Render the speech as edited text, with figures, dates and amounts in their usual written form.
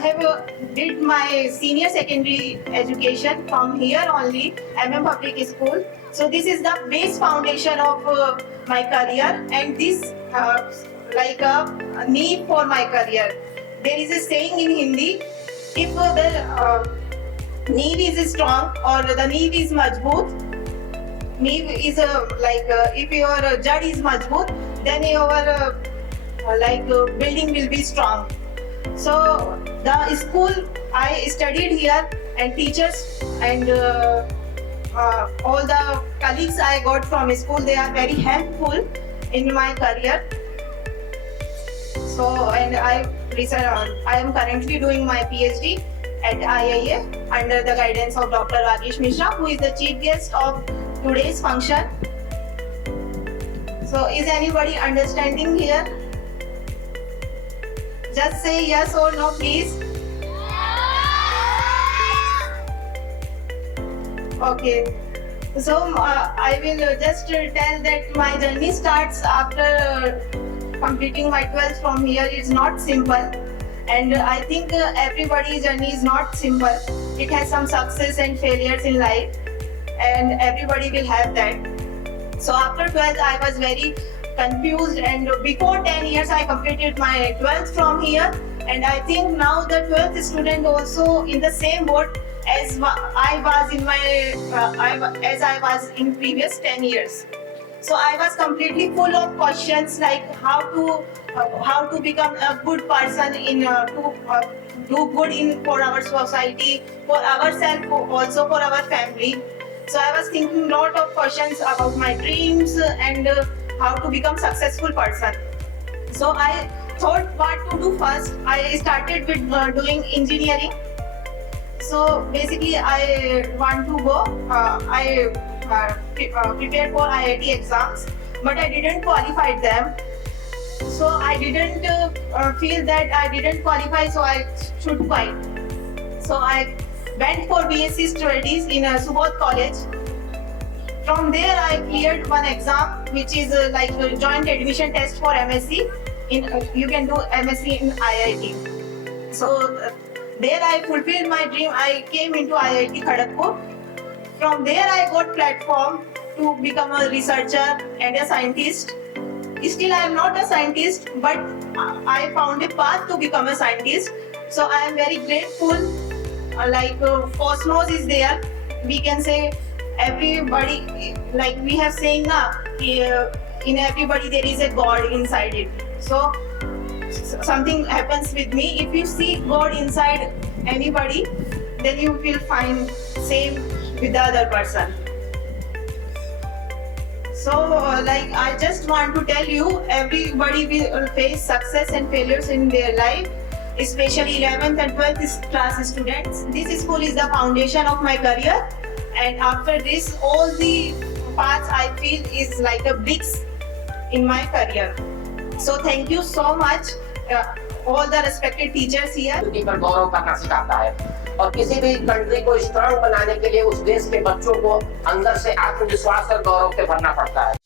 have did my senior secondary education from here only, Public School. So this is the base foundation of my career, and this like a need for my career. There is a saying in Hindi, if the knee is strong or the knee is majboot, knee is if your jad is majboot, then your building will be strong. So the school I studied here, and teachers and all the colleagues I got from school, they are very helpful in my career. So, and I am currently doing my PhD at IIA under the guidance of Dr. Rajesh Mishra, who is the chief guest of today's function. So, is anybody understanding here? Just say yes or no, please. Okay. So I will just tell that my journey starts after completing my 12th from here. It's not simple, and I think everybody's journey is not simple. It has some success and failures in life, and everybody will have that. So after 12th, I was very confused, and before 10 years I completed my 12th from here, and I think now the 12th student also in the same boat as I was in I was in previous 10 years. So I was completely full of questions like how to become a good person to do good in for our society, for ourselves, also for our family. So I was thinking a lot of questions about my dreams and how to become successful person. So I thought what to do first. I started with doing engineering. So basically I want to go, I prepared for IIT exams, but I didn't qualify them. So I didn't feel that I didn't qualify, so I should quit. So I went for BSc studies in Subodh College. From there I cleared one exam, which is like a joint admission test for MSc. You can do MSc in IIT. So there I fulfilled my dream. I came into IIT Kharagpur. From there I got platform to become a researcher and a scientist. Still I am not a scientist, but I found a path to become a scientist. So I am very grateful. Cosmos is there. We can say everybody, like we have saying now, in everybody there is a God inside it. So something happens with me. If you see God inside anybody, then you will find same with the other person. So I just want to tell you, everybody will face success and failures in their life, especially 11th and 12th class students. This school is the foundation of my career, and after this all the paths I feel is like a bricks in my career. So thank you so much, all the respected teachers here. पर गौरव करना सिखाता है, और किसी भी country को strong बनाने के लिए उस देश के बच्चों को अंदर से आत्मविश्वास और गौरव से भरना पड़ता है।